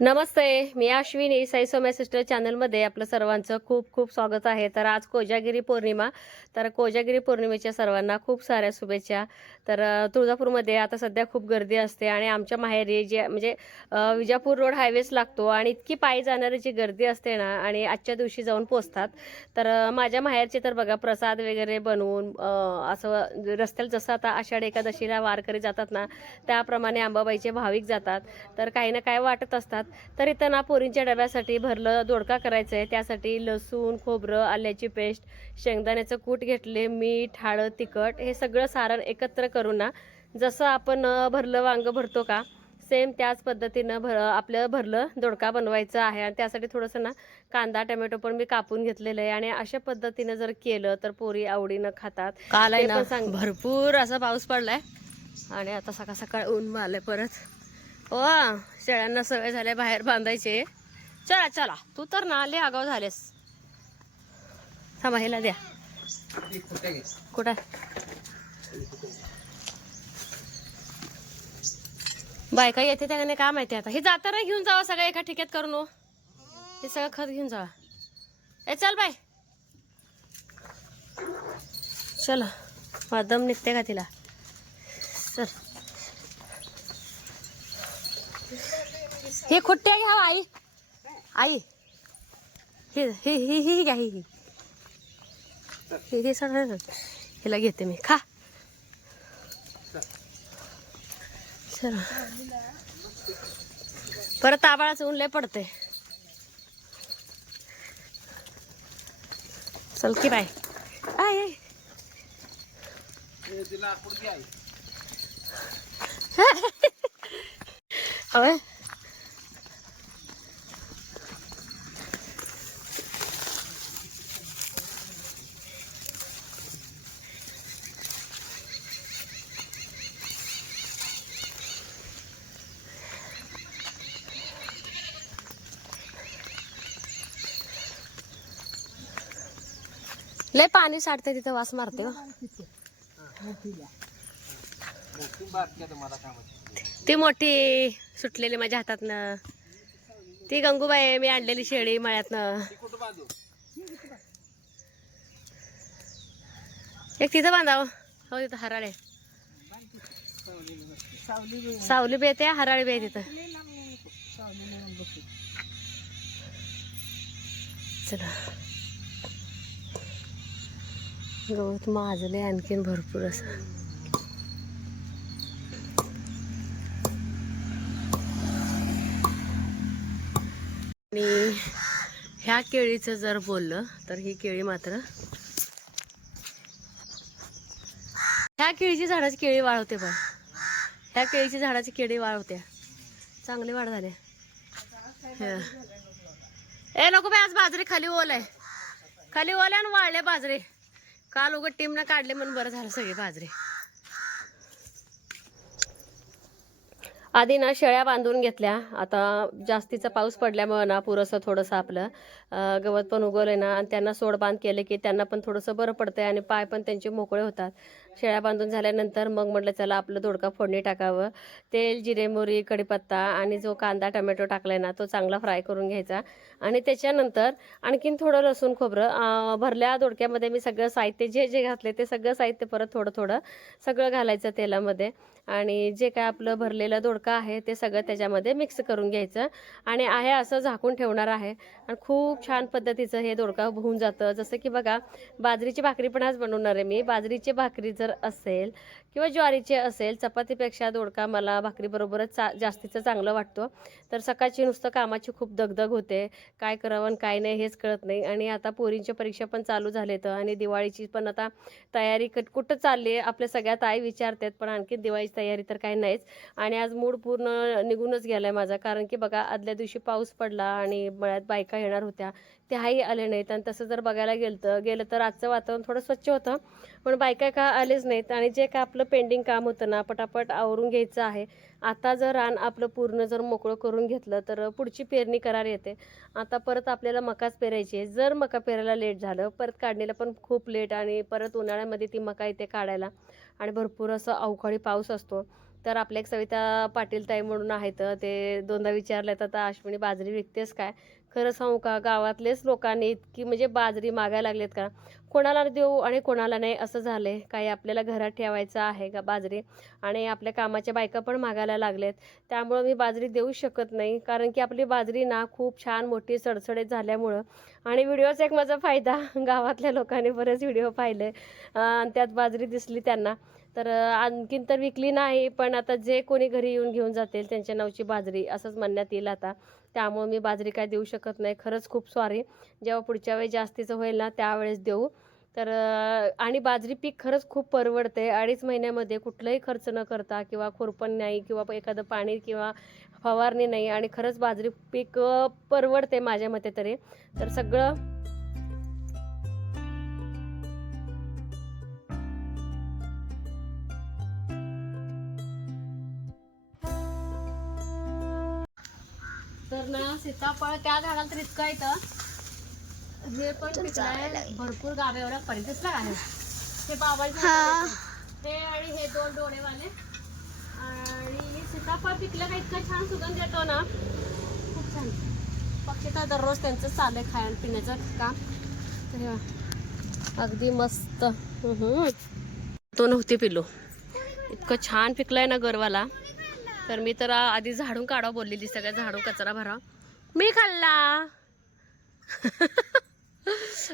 नमस्ते, मी Ashwini Sai Saumya sister चॅनलमध्ये आपलं सर्वांचं खूप खूप स्वागत आहे. तर आज कोजागिरी पौर्णिमा. तर कोजागिरी पौर्णिमेच्या सर्वांना खूप साऱ्या शुभेच्छा. तर तुळजापूरमध्ये आता सध्या खूप गर्दी असते आणि आमच्या माहेरी जे म्हणजे विजापूर रोड हायवेच लागतो आणि इतकी पायी जाणारी जी गर्दी असते ना आणि आजच्या दिवशी जाऊन पोचतात. तर माझ्या माहेरचे तर बघा प्रसाद वगैरे बनवून असं रस्त्याला जसं आता आषाढ एकादशीला वारकरी जातात ना, त्याप्रमाणे अंबाबाईचे भाविक जातात. तर काही ना काय वाटत असतात. तर इथं ना पोरींच्या डब्यासाठी भरलं दोडका करायचं आहे. त्यासाठी लसूण, खोबरं, आल्याची पेस्ट, शेंगदाण्याचं कूट घेतले, मीठ, हळद, तिखट हे सगळं सारण एकत्र करून ना, जसं आपण भरलं वांग भरतो का, सेम त्याच पद्धतीनं आपलं भरलं दोडका बनवायचं आहे. आणि त्यासाठी थोडंसं ना कांदा टमॅटो पण मी कापून घेतलेलं आहे. आणि अशा पद्धतीनं जर केलं तर पोरी आवडीनं खातात. काल आहे ना भरपूर असा पाऊस पडलाय आणि आता सकाळ सकाळ ऊन आलंय परत. हो, शेळ्यांना सवय झाल्या बाहेर बांधायचे. चला चला, तू तर ना लय आगाव झालेस. थांबा, ह्याला द्या. कुठं बायका येते त्याने काय माहिती. आता हे जाताना घेऊन जावा सगळं एका ठिक्यात करून. हो, हे सगळं खत घेऊन जावा. ए चल बाय, चला. दम निघते का तिला? चल, हे खुट्ट्या घ्या आई. आई हे हे हे हे घ्या. हे सगळं हिला घेते मी. खा. चला, परत आबाळाचं ऊन लय पडते. चल की बाय. आय होय. लय पाणी साठते तिथं, वास मारते. ती मोठी सुटलेली माझ्या हातातनं ती गंगूबाई आहे, मी आणलेली शेळी मळ्यातनं. एक तिथं बांधावं. हो, तिथं हराळे सावली बी येते, हराळी बी आहे तिथं. चला, गवत माजले आणखीन भरपूर असं. आणि ह्या केळीचं जर बोललं तर ही केळी मात्र, ह्या केळीची झाडाची केळी वाढवते पण, ह्या केळीची झाडाची केळी वाढवते, चांगली वाढ झाली. ए नको बाई, आज बाजरी खाली ओल आहे, खाली ओल आणि वाळले बाजरी. काल उघड टीमनं काढले म्हणून बरं झालं सगळे बाजरी. आधी ना शेळ्या बांधून घेतल्या. आता जास्तीचा पाऊस पडल्यामुळे ना पुरंसं थोडंसं आपलं गवत पण उगवलं ना, आणि त्यांना सोडबांध केले की त्यांना पण थोडंसं बरं पडतंय आणि पाय पण त्यांचे मोकळे होतात. शेळ्या बांधून झाल्यानंतर मग म्हटलं चला आपलं दोडका फोडणी टाकावं. तेल, जिरे, मोहरी, कढीपत्ता आणि जो कांदा टमॅटो टाकलाय ना तो चांगला फ्राय करून घ्यायचा. आणि त्याच्यानंतर आणखीन थोडं लसूण खोबरं भरल्या दोडक्यामध्ये मी सगळं साहित्य जे जे घातले ते सगळं साहित्य परत थोडं थोडं सगळं घालायचं तेलामध्ये. आणि जे काय आपलं भरलेलं दोडका आहे ते सगळं त्याच्यामध्ये मिक्स करून घ्यायचं आणि आहे असं झाकून ठेवणार आहे. आणि खूप छान पद्धतीचं हे दोडका होऊन जातं. जसं की बघा, बाजरीची भाकरी पण आज बनवणार आहे मी. बाजरीची भाकरी जर असेल किंवा ज्वारीची असेल, चपातीपेक्षा दोडका मला भाकरीबरोबरच जास्तीचं चांगलं वाटतं. तर सकाळची नुसतं कामाची खूप दगदग होते, काय करावं आणि काय नाही हेच कळत नाही. आणि आता पोरींच्या परीक्षा पण चालू झालेत आणि दिवाळीची पण आता तयारी कुठं चालली आहे आपल्या सगळ्यात आई विचारतात, पण आणखी दिवाळीची तयारी तर काही नाहीच. आणि आज मूड पूर्ण निघूनच गेलाय माझा, कारण की बघा आदल्या दिवशी पाऊस पडला आणि मळ्यात बायका येणार होत्या, त्याही आले नाहीत. आणि तसं जर बघायला गेलं तर आजचं वातावरण थोडं स्वच्छ होतं, पण बायका का आलेच नाहीत. आणि जे काय आपलं पेंडिंग काम होतं ना पटापट आवरून घ्यायचं आहे. आता जर रान आपलं पूर्ण जर मोकळं करून घेतलं तर पुढची पेरणी करार येते. आता परत आपल्याला मकाच पेरायची आहे. जर मका पेरायला लेट झालं, परत काढणीला पण खूप लेट, आणि परत उन्हाळ्यामध्ये ती मका येते काढायला आणि भरपूर असं अवकाळी पाऊस असतो. तर आपल्या एक सविता पाटील ताई म्हणून आहेत, ते दोनदा विचारलं तर आता अश्विनी बाजरी विकतेस काय. खरं सांगू का, गावातलेच लोकांनी इतकी म्हणजे बाजरी मागायला लागलेत का, कोणाला देऊ आणि कोणाला नाही असं झालंय. काही आपल्याला घरात ठेवायचं आहे का बाजरी, आणि आपल्या कामाच्या बायका पण मागायला लागलेत. त्यामुळं मी बाजरी देऊ शकत नाही, कारण की आपली बाजरी ना खूप छान मोठी सडसडीत झाल्यामुळं. आणि व्हिडिओचा एक माझा फायदा, गावातल्या लोकांनी बरेच व्हिडिओ पाहिले आणि त्यात बाजरी दिसली त्यांना, तर आणखीन तर विकली नाही, पण आता जे कोणी घरी येऊन घेऊन जातील त्यांच्या नावची बाजरी असंच म्हणण्यात येईल आता. त्यामुळे मी बाजरी काय देऊ शकत नाही. खरंच खूप सॉरी. जेव्हा पुढच्या वेळी जास्तीचं होईल ना त्यावेळेस देऊ. तर आणि बाजरी पीक खरंच खूप परवडते. 2.5 महिन्यामध्ये कुठलाही खर्च न करता किंवा खुरपण नाही किंवा एखादं पाणी किंवा फवारणी नाही, आणि खरंच बाजरी पीक परवडते माझ्या मते तरी. तर सगळं तर ना सीताफळ त्या झाडाला तर इतकं येतं, हे पण पिकलंय भरपूर. गाव्यावर परिसर आहे हे बाबांचे हे, आणि हे 2 डोळेवाले. आणि सीताफळ पिकलं का इतकं छान सुगंध येतो ना, खूप छान. पक्षी तर दररोज त्यांचं चाललंय खायला पिण्याचं काम. अगदी मस्त. तो नव्हते पिलो, इतकं छान पिकलंय ना गरवाला. तर मी तर आधी झाडून काढा बोललेली, सगळ्या झाडून कचरा भरा. मी खाल्ला.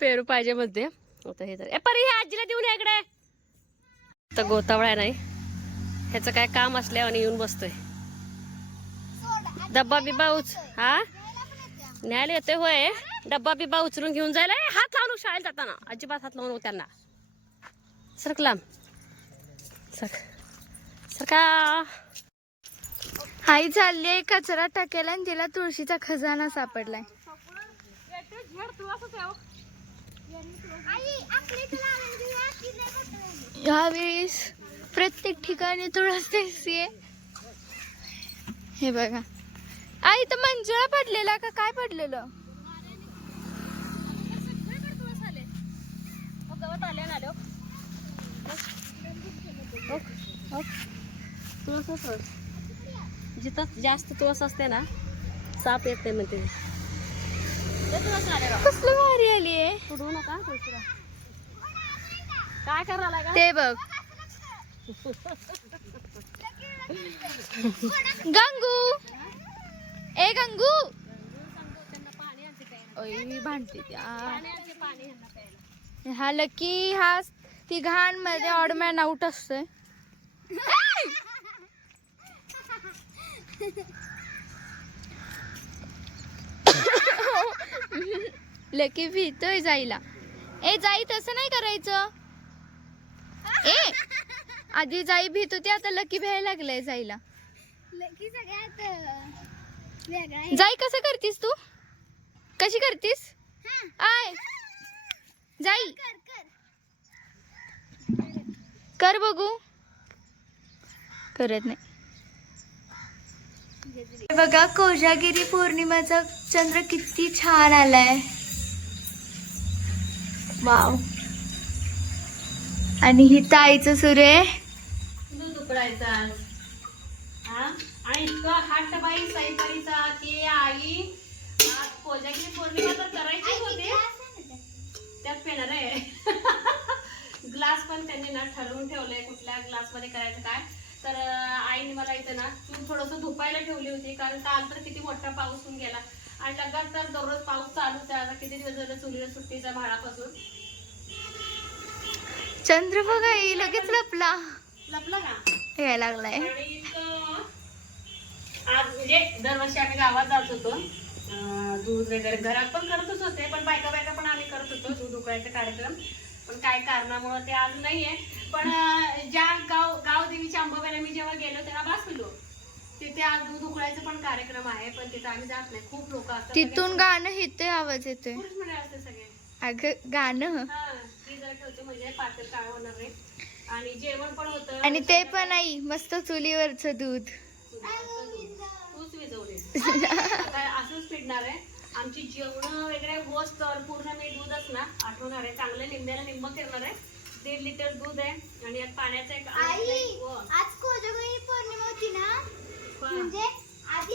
पेरू पाहिजे म्हणते. आता हे तर परी हे आजीला देऊन या इकडे. तर गोतावळा नाही, ह्याचं काय काम असल्यावर येऊन बसतोय. डब्बा बिब्बा हा न्यायला येतोय होय. डब्बा बिब्बा उचलून घेऊन जायला. हात लावून शाळेत जाताना अजिबात हात लावून त्यांना. सरक लांब सरक सरका. आई चालली कचरा टाकायला आणि तिला तुळशीचा खजाना सापडलाय. यावेळेस प्रत्येक ठिकाणी तुळस दिसते. हे बघा आई, तर मंजुळा पडलेला का काय पडलेलं. जिथं जास्त तुळस असते ना साप येत नाही म्हणते. कसलं भारी आली आहे. उडवू नका काय करायला का ते बघ. गंगू ए गंगू भांडते त्या. हा लकी हा ती घाण मध्ये ऑड मॅन आउट असतोय. लकी भीतोय जाईला. ए जाई तसं नाही करायचं. ए आधी जाई भीत होती, आता लकी भ्यायला लागलंय जाईला. लकी सगळ्यात जाई कसं करतीस तू, कशी करतीस. आय जाई कर बघू. करत नाही. बघा कोजागिरी पौर्णिमेचा चंद्र किती छान आलाय. वाव. आणि ही ताईचं सूर्य दूध उकडायचा आणि इतकं हट्ट बाई साईबाईचा की आई आज कोजागिरी पौर्णिमा तर करायची होते. त्यात पेणार आहे. ग्लास पण त्यांनी ना ठरवून ठेवलंय कुठल्या ग्लास मध्ये करायचं काय. तर आईने मला इथं ना चूल थोडंसं धुपायला ठेवली होती, कारण काल तर किती मोठा पाऊस होऊन गेला आणि लगातार दररोज पाऊस चालूच आहे. आता किती दिवस झाले चुलीला सुट्टीच्या भाडापासून. चंद्र बघा लगेच लपला का यायला लागलाय. आणि आज म्हणजे दरवर्षी आम्ही गावात जात होतो, दूध वगैरे घरात पण करतच होते, पण बायका पण आम्ही करत होतो दूध उकळायचा कार्यक्रम. पण काय कारणामुळे ते आज नाहीये. पण ज्या गाव देवीच्या अंबाबाईला मी जेव्हा गेलो तेव्हा बसलो, तिथे आज दूध उकळायचा पण कार्यक्रम आहे, पण तिथे आम्ही जात नाही. खूप लोक असतात, तिथून गाणं येतोय, आवाज येतोय. पुरुष मंडळ असते सगळे. अगं गाणं ठेवते म्हणजे पातळ काळ होणार नाही. आणि जेवण पण होतं, आणि ते पण नाही मस्त चुलीवरचं दूध. तूच विजवले. असंच पिडणार आहे. आमची जेवण वगैरे होस तर पूर्ण मी दूधच ना आठवणार आहे. चांगलं निंब्याला निंब करणार आहे. 1.5 लिटर दूध आहे आणि यात पाण्याचा एक आज कोजागरी पौर्णिमा होती ना, म्हणजे आधी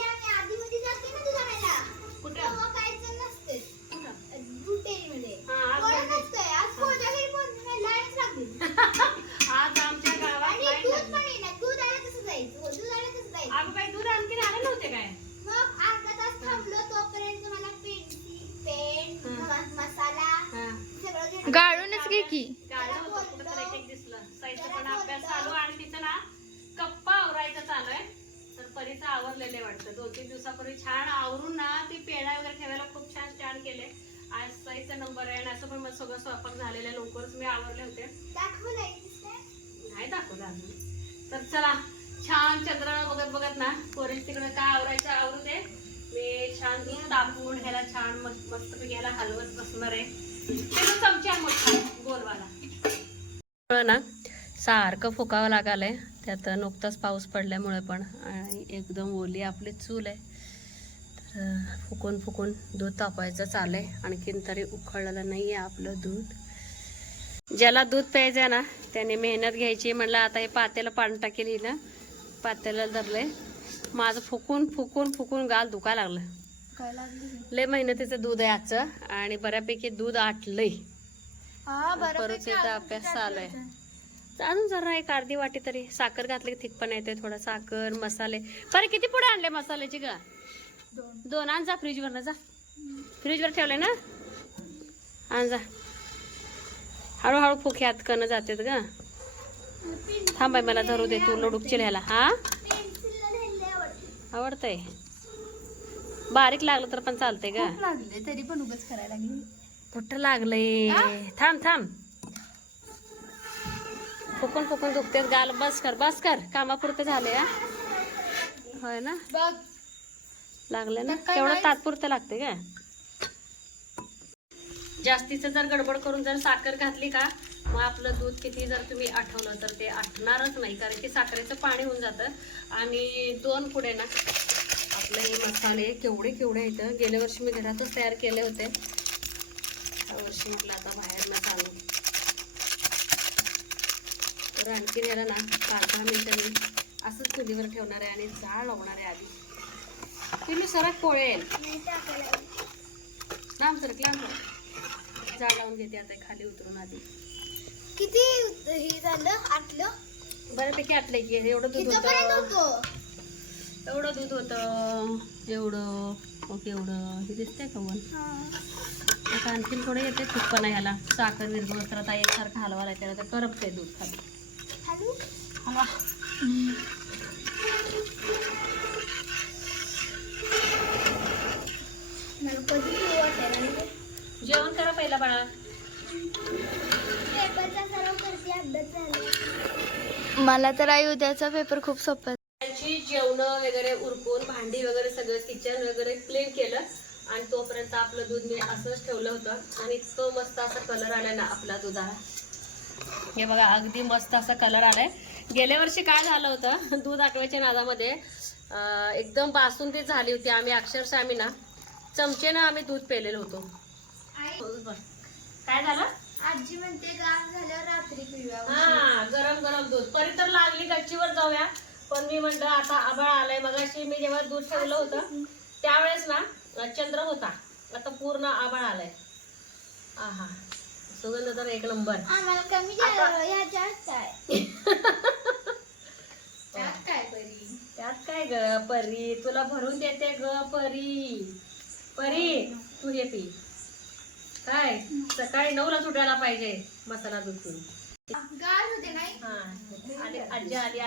मध्ये जाते ना दूध आणायला, कुठे तेव्हा काहीच नसते दूध डेअरीमध्ये. आज कोजागरी पौर्णिमा लाईनच लागली. आज आमच्या गावात आणि दूध पण येणार, दूध आलं तसं जायचं, दूध आलं तसं जायचं. अगं बाई दूध आणखी आले नव्हते काय? मग अर्धा तास थांबलो, तोपर्यंत मला पेंट मसाला सगळं गाळूनच घे की. दिसलं साईचं पण अभ्यास चालू आणि तिचं ना कप्पा आवरायचं चालू आहे. तर परीचं आवरलेलं आहे वाटतं. 2-3 दिवसापूर्वी छान आवरून ना ती पेढा वगैरे ठेवायला खूप छान स्टँड केले. आज साईचा नंबर आहे आणि असं पण मला सगळं स्वयंपाक झालेलं आहे. लवकरच मी आवरले होते. नाही दाखवलं अजून. तर चला छान चंद्र बघत बघत ना पोरीच तिकडे काय आवरायचं आवरू दे. मी छान दूध तापवून ह्याला छान मस्त घ्यायला हलवत बसणार आहे. चमचा मोठा गोलवाला ना सारखं फुकावं लागालंय. त्यात नुकताच पाऊस पडल्यामुळे पण आणि एकदम ओली आपली चूल आहे. तर फुकून फुकून दूध तापायचं चाललंय. आणखीन तरी उकळलेलं नाही आहे आपलं दूध. ज्याला दूध प्यायचं ना त्याने मेहनत घ्यायची. म्हणलं आता हे पात्याला पाणी टाकेल ना, पात्याला धरलंय. माझं फुकून फुकून फुकून गाल दुखा लागलं. लय मेहनतीचं दूध आहे आजचं आणि बऱ्यापैकी दूध आटलंय. अभ्यास चालू आहे. अजून जरा एक अर्धी वाटी तरी साखर घातली की थिकपणा येते. थोडा साखर मसाले. बरं किती पुढे आणले मसाल्याची ग? 2 आण जा फ्रीजवर ना. जा फ्रीजवर ठेवले ना, आण जा. हळूहळू फुक्यात कण जातात ग. थांबाय मला धरू दे. तू लोडूकची लिहायला. हा आवडतंय. बारीक लागलं तर पण चालतंय ग. तरी पण उगाच करायला लागली. कुठं लागलंय? थांब थांब. फुकून फुकून दुखते गाल. बस कर कामापुरते झाले. होय ना, बघ लागलं ना. तेवढं तात्पुरतं लागते का? जास्तीचं जर गडबड करून जर साखर घातली का मग आपलं दूध किती जर तुम्ही आठवलं तर ते आटणारच नाही. कारण की साखरेचं पाणी होऊन जातं. आणि 2 पुढे ना आपले हे मसाले केवढे येतं. गेल्या वर्षी मी घरातच तयार केले होते. या वर्षी म्हटलं आता बाहेर ना चालू. तर आणखी याला ना 5-10 मिनिटं मी असंच चुलीवर ठेवणार आहे आणि जाळ लावणार आहे. आधी तुम्ही सरक पोळेल लांब जाळ लावून घेते. आता खाली उतरून आधी किती हे झालं आटलं. बऱ्यापैकी आटलंय की. एवढं दूध होतं. एवढं दूध होतं. एवढं ओके. एवढं हे दिसतंय का वन? आता आणखीन थोडं येते थिकपणा ह्याला. साखर विरघळत तर आता एकसारखं हलवा लागते. तर करपते दूध खाली. हलवा जेवण करा पहिला बाळा. मला तर आई उद्याचा पेपर खूप सोपा. जेवण वगैरे उरकून भांडी वगैरे सगळं किचन वगैरे क्लीन केलं आणि तोपर्यंत आपलं दूध मी असंच ठेवलं होतं. आणि तो मस्त असा कलर आलाय ना आपला दुधाला. हे बघा अगदी मस्त असा कलर आलाय. गेल्या वर्षी काय झालं होतं दूध आटवायच्या नादामध्ये एकदम बासुंदी झाली होती. आम्ही अक्षरशः ना चमचेनं आम्ही दूध पेलेलं होतो. काय झालं? आजी म्हणते गार झाल्यावर रात्री पिऊया. हा गरम दूध. परी तर लागली गच्चीवर जाऊया. पण मी म्हणलं आता आभाळ आलंय. मगाशी मी जेव्हा दूध ठेवलं होतं त्यावेळेस ना चंद्र होता. आता पूर्ण आभाळ आलाय. आहा सुगंध तर 1 नंबर. आम्हाला कमी त्यात काय ग परी, तुला भरून देते ग परी. तू हे पी. काय सकाळी 9ला उठायला पाहिजे मसाला दूध पिऊन. गार होते नाही. आजी आली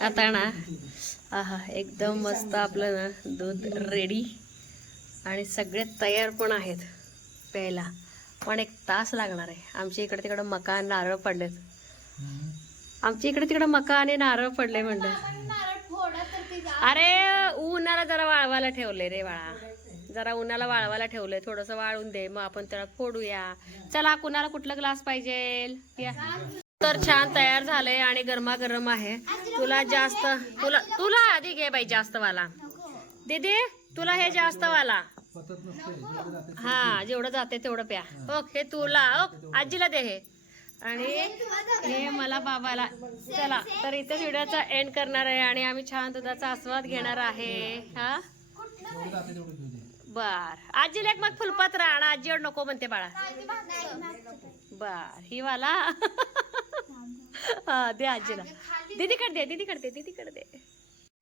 आता ना. आहा एकदम मस्त आपलं ना दूध रेडी आणि सगळे तयार पण आहेत प्यायला. पण 1 तास लागणार आहे. आमच्या इकडे तिकडे मका नारळ पडलेत. आमच्या इकडे तिकडे मका आणि नारळ पडले म्हणलं. अरे उन्हाला जरा वाळवायला ठेवले रे बाळा. जरा उन्हाला वाळवायला ठेवलंय. थोडंसं वाळून दे मग आपण त्याला फोडूया. चला कुणाला कुठला ग्लास पाहिजे? तर छान तयार झालंय आणि गरमागरम आहे. तुला जास्त तुला तुला आधी घे बाई जास्त वाला. दीदी तुला हे जास्त वाला. हा जेवढं जाते तेवढं प्या. ओके तुला आजीला दे हे आणि हे मला बाबाला. चला तर इथे व्हिडिओचा एंड करणार आहे आणि आम्ही छान दुधाचा आस्वाद घेणार आहे. हा बर आजीला एक मग फुलपत्र आणा. आजीवर नको म्हणते बाळा. बर ही वाला हा दे आजीला. दीदीकडे दे.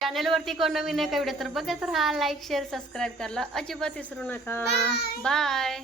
चॅनलवरती कोण नवीन आहे का व्हिडिओ तर बघत राहा. लाईक शेअर सबस्क्राईब करायला अजिबात विसरू नका. बाय.